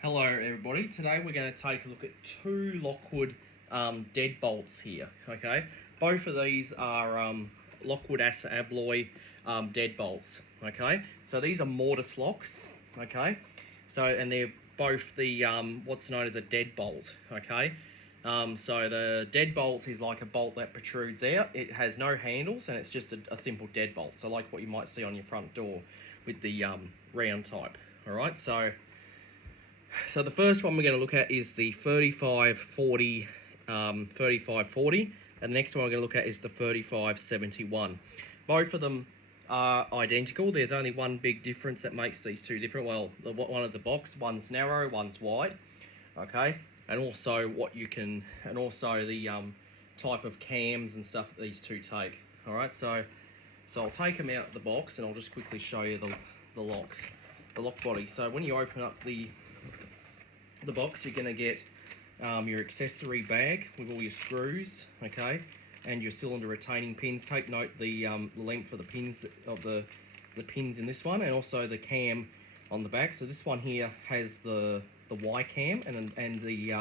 Hello everybody, today we're going to take a look at two Lockwood deadbolts here, okay? Both of these are Lockwood acid alloy deadbolts, okay? So these are mortise locks, okay? So, and they're both the what's known as a deadbolt, okay? So the deadbolt is like a bolt that protrudes out. It has no handles and it's just a simple deadbolt. So like what you might see on your front door with the round type, alright? So the first one we're going to look at is the 3540, and the next one we're going to look at is the 3571. Both of them are identical. There's only one big difference that makes these two different. Well, one of the box, one's narrow, one's wide, okay, and also the type of cams and stuff that these two take. All right, so I'll take them out of the box and I'll just quickly show you the lock body. So when you open up the box, you're going to get your accessory bag with all your screws, okay, and your cylinder retaining pins. Take note the length of the pins the pins in this one, and also the cam on the back. So this one here has the Y cam and the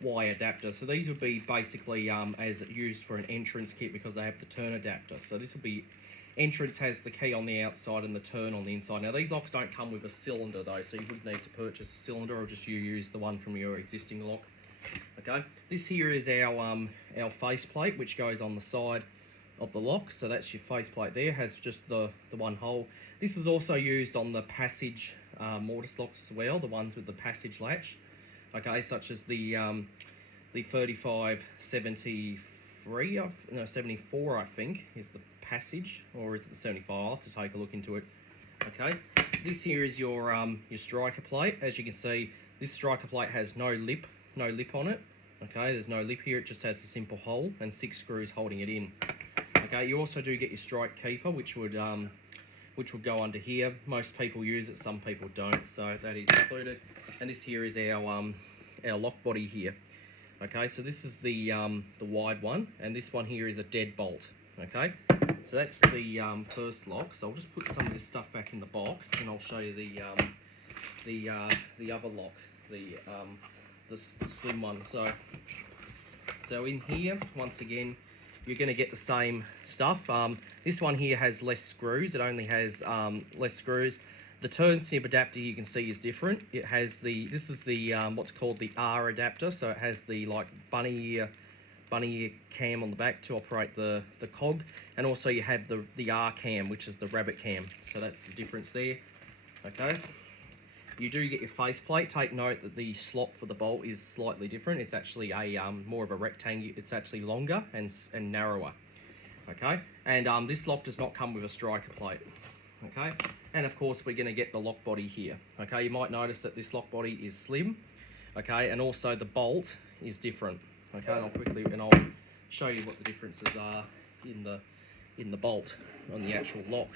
Y adapter. So these would be basically as used for an entrance kit because they have the turn adapter. So this will be entrance has the key on the outside and the turn on the inside. Now these locks don't come with a cylinder though, so you would need to purchase a cylinder or just use the one from your existing lock. Okay, this here is our faceplate which goes on the side of the lock. So that's your faceplate there, has just the one hole. This is also used on the passage mortise locks as well, the ones with the passage latch. Okay, such as the 3573, 74 I think is the passage, or is it the 75? I'll have to take a look into it. Okay, this here is your striker plate. As you can see, this striker plate has no lip on it. Okay, there's no lip here, it just has a simple hole and 6 screws holding it in. Okay, you also do get your strike keeper, which would go under here. Most people use it, some people don't, so that is included. And this here is our lock body here. Okay, so this is the wide one, and this one here is a deadbolt. Okay, so that's the first lock. So I'll just put some of this stuff back in the box, and I'll show you the other lock, the slim one. So in here, once again, you're going to get the same stuff. This one here has less screws. It only has less screws. The turn snip adapter you can see is different. It has this is the what's called the R adapter. So it has the like bunny ear cam on the back to operate the cog, and also you have the R cam, which is the rabbit cam. So that's the difference there. Okay, you do get your faceplate. Take note that the slot for the bolt is slightly different. It's actually a more of a rectangle. It's actually longer and narrower. Okay, and this lock does not come with a striker plate. Okay, and of course we're going to get the lock body here. Okay, you might notice that this lock body is slim. Okay, and also the bolt is different. Okay, and I'll show you what the differences are in the bolt on the actual lock.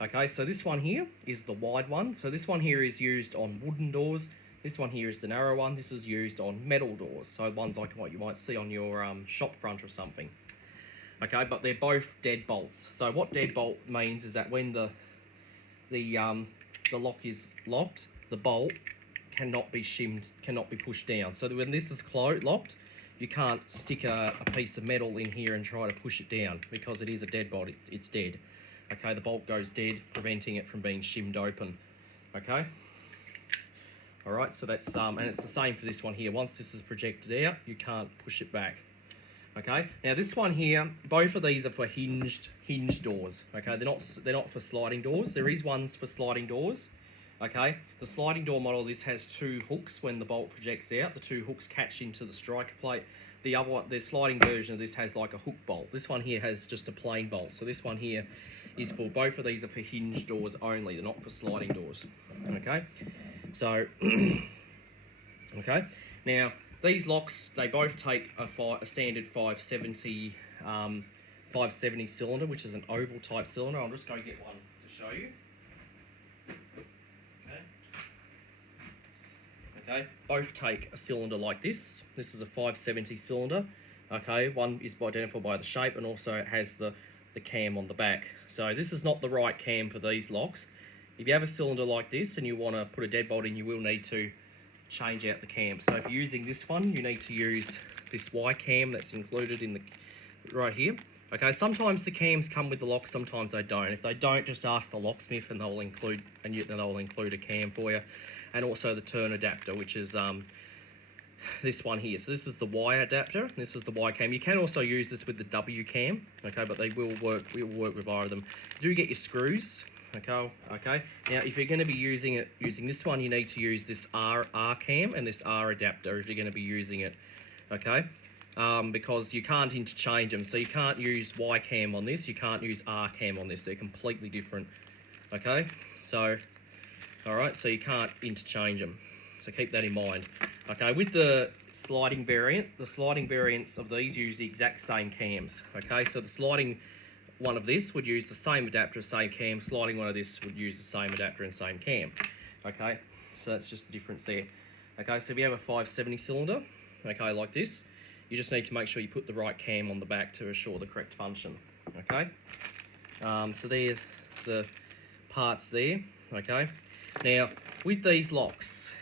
Okay, so this one here is the wide one. So this one here is used on wooden doors. This one here is the narrow one. This is used on metal doors. So ones like what you might see on your shop front or something. Okay, but they're both deadbolts. So what deadbolt means is that when the lock is locked, the bolt cannot be shimmed, cannot be pushed down. So when this is locked, you can't stick a piece of metal in here and try to push it down because it is a deadbolt. It's dead. Okay, the bolt goes dead, preventing it from being shimmed open. Okay. All right, so that's and it's the same for this one here. Once this is projected out, you can't push it back. Okay. Now this one here, both of these are for hinged doors. Okay, they're not for sliding doors. There is ones for sliding doors. Okay, the sliding door model, this has 2 hooks when the bolt projects out. The 2 hooks catch into the striker plate. The other one, the sliding version of this has like a hook bolt. This one here has just a plain bolt. So this one here is for, both of these are for hinge doors only. They're not for sliding doors. Okay, so, okay. Now, these locks, they both take a standard 570 cylinder, which is an oval type cylinder. I'll just go get one to show you. Okay, both take a cylinder like this. This is a 570 cylinder. Okay, one is identified by the shape, and also it has the cam on the back. So this is not the right cam for these locks. If you have a cylinder like this and you want to put a deadbolt in, you will need to change out the cam. So if you're using this one, you need to use this Y cam that's included in the right here. Okay, sometimes the cams come with the lock, sometimes they don't. If they don't, just ask the locksmith and they'll include a cam for you, and also the turn adapter, which is this one here. So this is the Y adapter, this is the Y cam. You can also use this with the W cam, okay, but they will work. We will work with either of them. Do get your screws. Okay. Now, if you're going to be using this one, you need to use this R cam and this R adapter if you're going to be using it. Okay. Because you can't interchange them. So you can't use Y cam on this, you can't use R cam on this. They're completely different. Okay, so, alright, so you can't interchange them. So keep that in mind. Okay, with the sliding variants of these use the exact same cams. Okay, so the sliding one of this would use the same adapter, same cam. Sliding one of this would use the same adapter and same cam. Okay, so that's just the difference there. Okay, so if you have a 570 cylinder, okay, like this, you just need to make sure you put the right cam on the back to assure the correct function. Okay, so they're the parts there. Okay, now with these locks,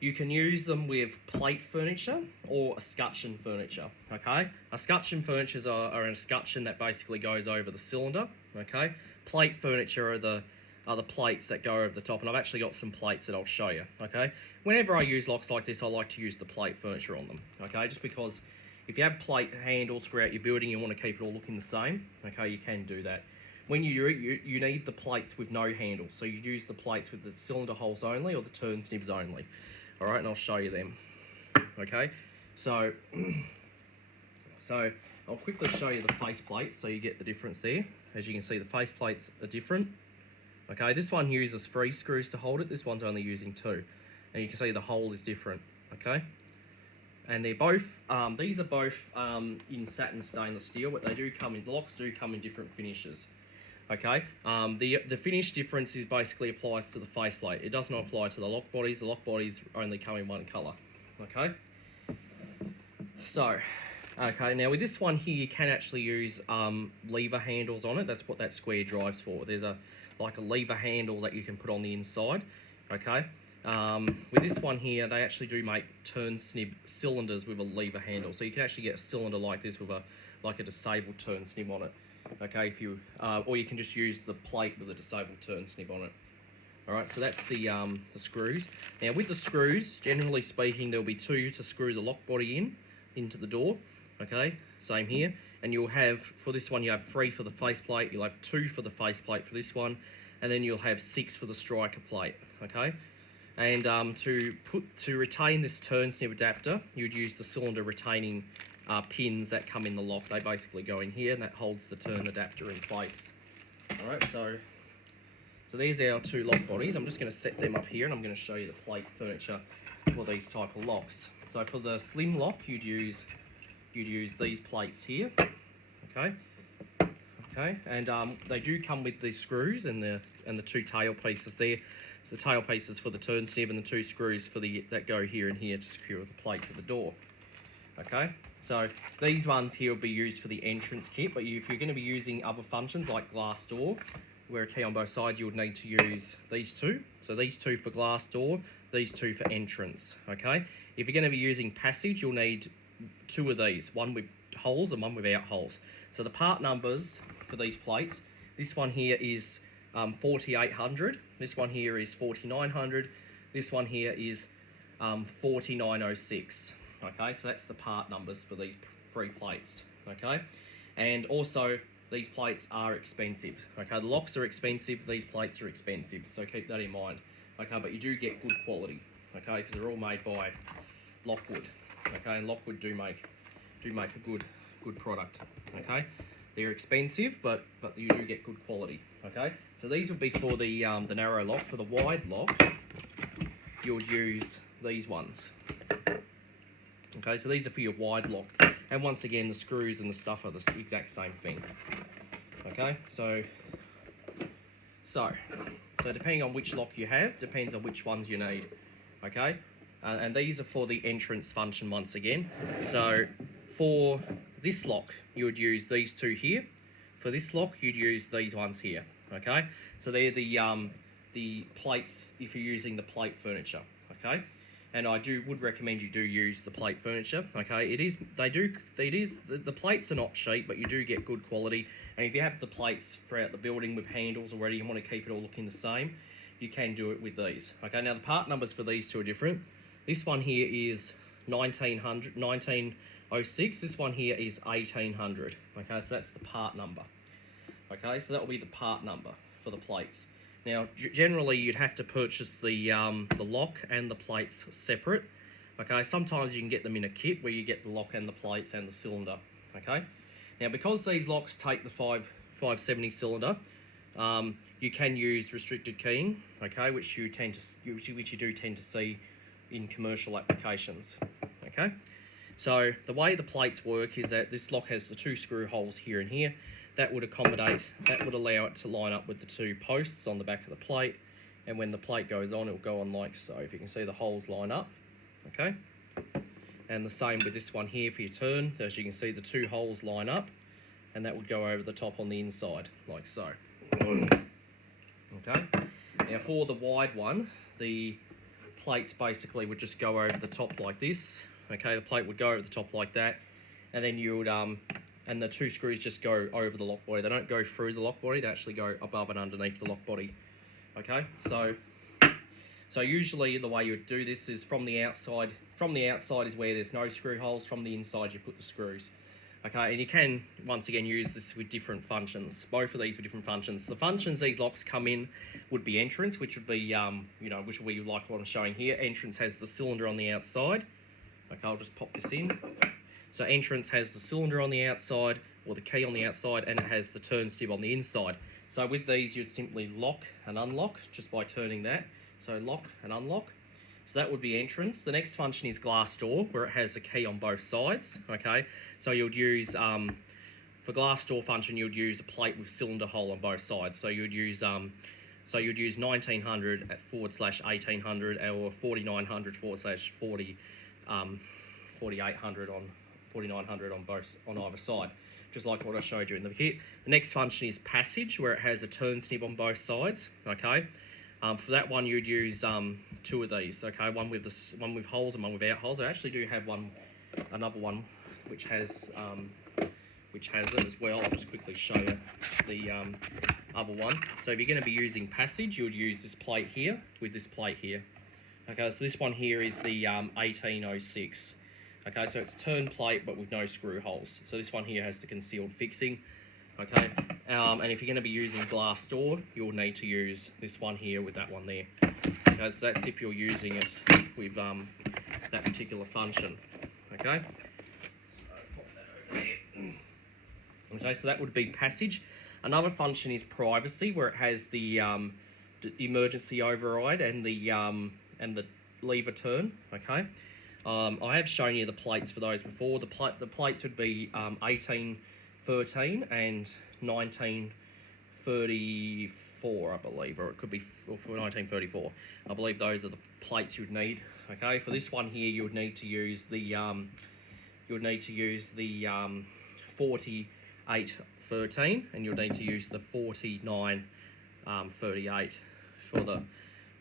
you can use them with plate furniture or escutcheon furniture. Okay, escutcheon furnitures are an escutcheon that basically goes over the cylinder. Okay, plate furniture are the plates that go over the top, and I've actually got some plates that I'll show you. Okay, whenever I use locks like this, I like to use the plate furniture on them. Okay, just because if you have plate handles throughout your building, you want to keep it all looking the same. Okay, you can do that. When you need the plates with no handles, so you use the plates with the cylinder holes only or the turn snibs only. All right, and I'll show you them. Okay, so I'll quickly show you the face plates so you get the difference there. As you can see, the face plates are different. Okay, this one uses 3 screws to hold it. This one's only using 2, and you can see the hole is different. Okay, and they're both these are both in satin stainless steel, but the locks do come in different finishes. Okay, the finish difference is basically applies to the faceplate. It does not apply to the lock bodies. The lock bodies only come in one colour. Okay, so okay, now with this one here, you can actually use lever handles on it. That's what that square drive's for. There's like a lever handle that you can put on the inside. Okay, with this one here, they actually do make turn snib cylinders with a lever handle, so you can actually get a cylinder like this with a disabled turn snib on it. Okay, if you or you can just use the plate with a disabled turn snib on it. All right, so that's the screws. Now with the screws, generally speaking, there'll be 2 to screw the lock body into the door. Okay, same here. And you'll have, for this one, you have 3 for the faceplate. You'll have 2 for the faceplate for this one, and then you'll have 6 for the striker plate. Okay, and to retain this turn snib adapter, you'd use the cylinder retaining pins that come in the lock. They basically go in here, and that holds the turn adapter in place. All right, so there's our 2 lock bodies. I'm just going to set them up here, and I'm going to show you the plate furniture for these type of locks. So for the slim lock, you'd use these plates here. Okay, and they do come with the screws and the 2 tail pieces there. So the tail pieces for the turn snib and the 2 screws for that go here and here to secure the plate to the door. Okay, so these ones here will be used for the entrance kit, but if you're going to be using other functions like glass door, where a key on both sides, you would need to use these 2. So these 2 for glass door, these 2 for entrance. Okay, if you're going to be using passage, you'll need 2 of these, one with holes and one without holes. So the part numbers for these plates, this one here is 4800, this one here is 4900, this one here is 4906. Okay, so that's the part numbers for these 3 plates. Okay, and also these plates are expensive. Okay, the locks are expensive, these plates are expensive, so keep that in mind. Okay, but you do get good quality. Okay, because they're all made by Lockwood. Okay, and Lockwood do make a good product. Okay, they're expensive, but you do get good quality. Okay, so these would be for the narrow lock. For the wide lock, you would use these ones. Okay, so these are for your wide lock, and once again, the screws and the stuff are the exact same thing. Okay, so depending on which lock you have, depends on which ones you need. Okay, and these are for the entrance function once again. So for this lock, you would use these 2 here. For this lock, you'd use these ones here. Okay, so they're the the plates if you're using the plate furniture, okay? And I would recommend you do use the plate furniture, okay? The plates are not cheap, but you do get good quality. And if you have the plates throughout the building with handles already and want to keep it all looking the same, you can do it with these. Okay, now the part numbers for these two are different. This one here is 1906. This one here is 1800. Okay, so that's the part number. Okay, so that will be the part number for the plates. Now, generally, you'd have to purchase the lock and the plates separate. Okay, sometimes you can get them in a kit where you get the lock and the plates and the cylinder. Okay, now because these locks take the 570 cylinder, you can use restricted keying. Okay, which you do tend to see in commercial applications. Okay, so the way the plates work is that this lock has the 2 screw holes here and here. That would allow it to line up with the 2 posts on the back of the plate, and when the plate goes on, it will go on like so. If you can see the holes line up, okay? And the same with this one here for your turn. As you can see, the 2 holes line up, and that would go over the top on the inside, like so. Okay? Now for the wide one, the plates basically would just go over the top like this. Okay, the plate would go over the top like that, and then you would and the 2 screws just go over the lock body. They don't go through the lock body, they actually go above and underneath the lock body. Okay, so usually the way you would do this is from the outside. From the outside is where there's no screw holes. From the inside you put the screws. Okay, and you can once again use this with different functions. Both of these with different functions. The functions these locks come in would be entrance, which would be which will be like what I'm showing here. Entrance has the cylinder on the outside. Okay, I'll just pop this in. So entrance has the cylinder on the outside, or the key on the outside, and it has the turn stib on the inside. So with these, you'd simply lock and unlock just by turning that. So lock and unlock. So that would be entrance. The next function is glass door, where it has a key on both sides. Okay, so you'd use for glass door function, you'd use a plate with cylinder hole on both sides. So you'd use 1900 at /1800 or 4900 /40 4800 on 4900 on either side, just like what I showed you in the kit. The next function is passage, where it has a turn snib on both sides. Okay, for that one you'd use 2 of these. Okay, one with holes and one without holes. I actually do have another one which has it as well. I'll just quickly show you the other one. So if you're going to be using passage, you would use this plate here with this plate here. Okay, so this one here is the 1806. Okay, so it's turn plate but with no screw holes. So this one here has the concealed fixing. Okay, and if you're going to be using glass door, you'll need to use this one here with that one there. Okay, so that's if you're using it with that particular function. Okay, so pop that over there. Okay, so that would be passage. Another function is privacy, where it has the emergency override and the lever turn. Okay. I have shown you the plates for those before. The plates would be 1813 and 1934, I believe, or it could be for 1934. I believe those are the plates you'd need. Okay, for this one here, you would need to use the 4813, and you'll need to use the 4938 for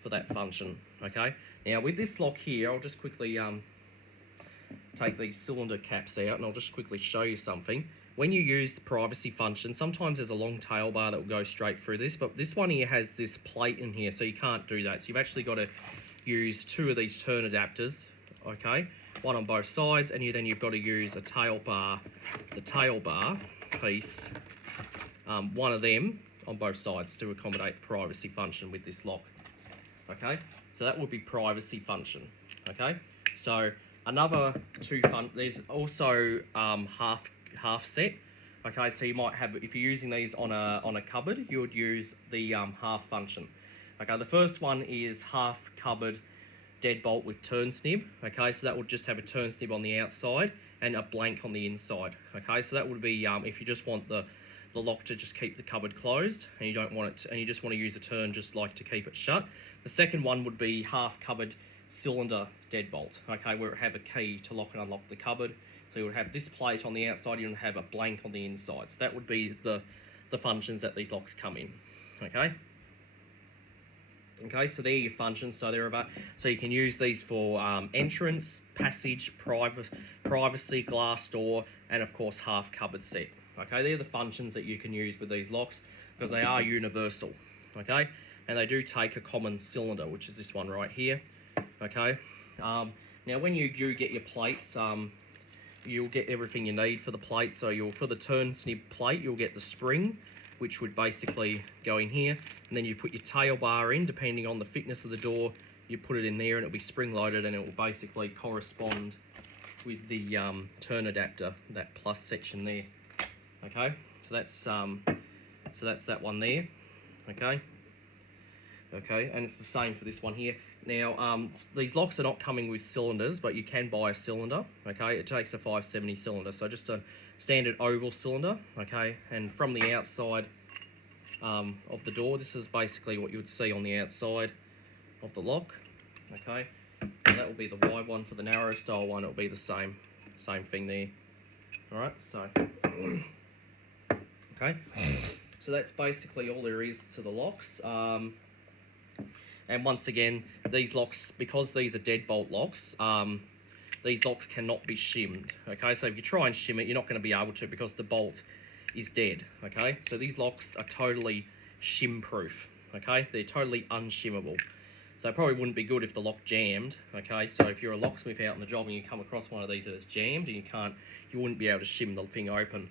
that function. Okay. Now with this lock here, I'll just quickly take these cylinder caps out, and I'll just quickly show you something. When you use the privacy function, sometimes there's a long tail bar that will go straight through this, but this one here has this plate in here, so you can't do that. So you've actually got to use 2 of these turn adapters, okay? One on both sides, and then you've got to use a tail bar, the tail bar piece, one of them on both sides to accommodate privacy function with this lock, okay? So that would be privacy function, okay? So another 2 there's also half set, okay? So you might have, if you're using these on a cupboard, you would use the half function. Okay, the first one is half cupboard deadbolt with turn snib. Okay, so that would just have a turn snib on the outside and a blank on the inside. Okay, so that would be if you just want the lock to just keep the cupboard closed, and you don't want it to, and you just want to use a turn just like to keep it shut. The second one would be half cupboard cylinder deadbolt. Okay, where it have a key to lock and unlock the cupboard. So you would have this plate on the outside, you would have a blank on the inside. So that would be the functions that these locks come in. Okay. Okay, so they're your functions. So so you can use these for entrance, passage, privacy, glass door, and of course half cupboard set. Okay, they're the functions that you can use with these locks because they are universal. Okay, and they do take a common cylinder, which is this one right here. Okay, now when you do get your plates, you'll get everything you need for the plate. So for the turn snip plate, you'll get the spring, which would basically go in here, and then you put your tail bar in, depending on the thickness of the door, you put it in there and it'll be spring loaded, and it will basically correspond with the turn adapter, that plus section there. Okay, so that's that one there. Okay, and it's the same for this one here. Now, these locks are not coming with cylinders, but you can buy a cylinder. Okay, it takes a 570 cylinder, so just a standard oval cylinder. Okay, and from the outside of the door, this is basically what you would see on the outside of the lock. Okay, and that will be the wide one. For the narrow style one, it will be the same thing there. All right, so okay, so that's basically all there is to the locks. And once again, these locks, because these are deadbolt locks, these locks cannot be shimmed. Okay, so if you try and shim it, you're not going to be able to because the bolt is dead. Okay, so these locks are totally shim proof. Okay, they're totally unshimmable. So it probably wouldn't be good if the lock jammed. Okay, so if you're a locksmith out on the job and you come across one of these that's jammed and you wouldn't be able to shim the thing open.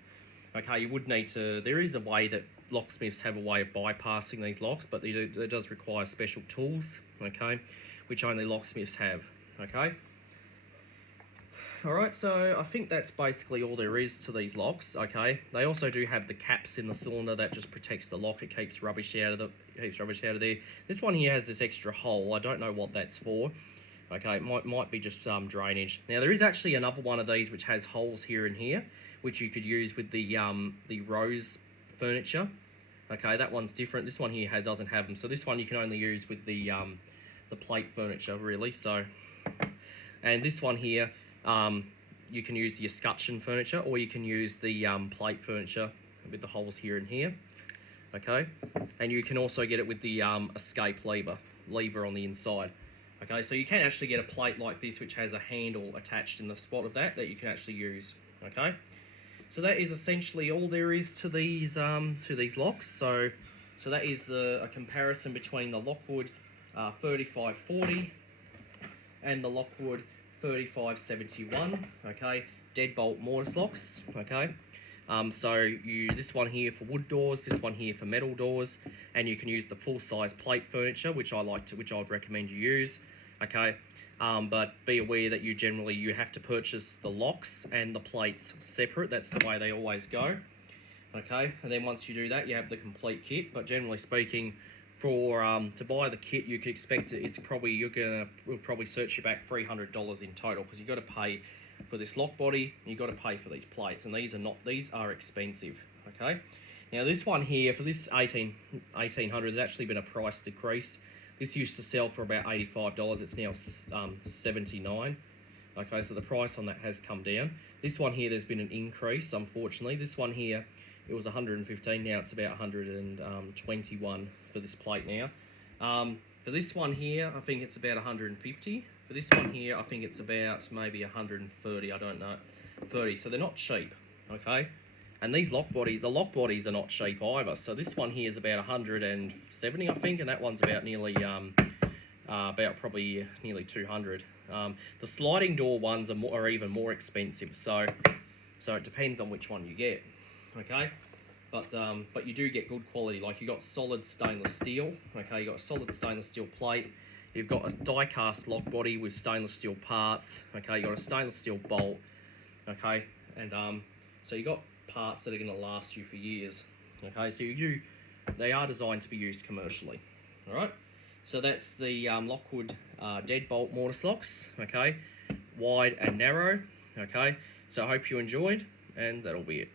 Okay, you would need to. There is a way that locksmiths have a way of bypassing these locks, but it does require special tools. Okay, which only locksmiths have. Okay. Alright, so I think that's basically all there is to these locks. Okay, they also do have the caps in the cylinder that just protects the lock. It keeps rubbish out of there. This one here has this extra hole. I don't know what that's for. Okay, it might be just drainage. Now there is actually another one of these which has holes here and here, which you could use with the rose furniture. Okay, that one's different. This one here doesn't have them. So this one you can only use with the plate furniture, really. So, and this one here, you can use the escutcheon furniture, or you can use the plate furniture with the holes here and here. Okay, and you can also get it with the escape lever on the inside. Okay, so you can actually get a plate like this which has a handle attached in the spot of that you can actually use. Okay, so that is essentially all there is to these locks. So that is a comparison between the Lockwood 3540 and the Lockwood 3571. Okay, deadbolt mortise locks. Okay, so this one here for wood doors, this one here for metal doors, and you can use the full size plate furniture, which I would recommend you use. Okay, but be aware that you have to purchase the locks and the plates separate. That's the way they always go. Okay, and then once you do that, you have the complete kit. But generally speaking, to buy the kit, you could expect we'll probably search you back $300 in total, because you've got to pay for this lock body, and you've got to pay for these plates, and these are expensive. Okay, now this one here for this 1800 has actually been a price decrease. This used to sell for about $85. It's now $79. Okay, so the price on that has come down. This one here, there's been an increase, unfortunately. This one here, it was $115. Now it's about $121 for this plate now. For this one here, I think it's about $150. For this one here, I think it's about maybe $130. I don't know, 30. So they're not cheap. Okay. And these the lock bodies are not cheap either. So this one here is about $170, I think, and that one's about probably nearly $200. The sliding door ones are even more expensive. So it depends on which one you get. Okay, but you do get good quality. Like, you got solid stainless steel. Okay, you got a solid stainless steel plate. You've got a die-cast lock body with stainless steel parts. Okay, you got a stainless steel bolt. Okay, and so you got parts that are going to last you for years. Okay, so they are designed to be used commercially. All right, so that's the Lockwood deadbolt mortise locks. Okay, wide and narrow. Okay, so I hope you enjoyed, and that'll be it.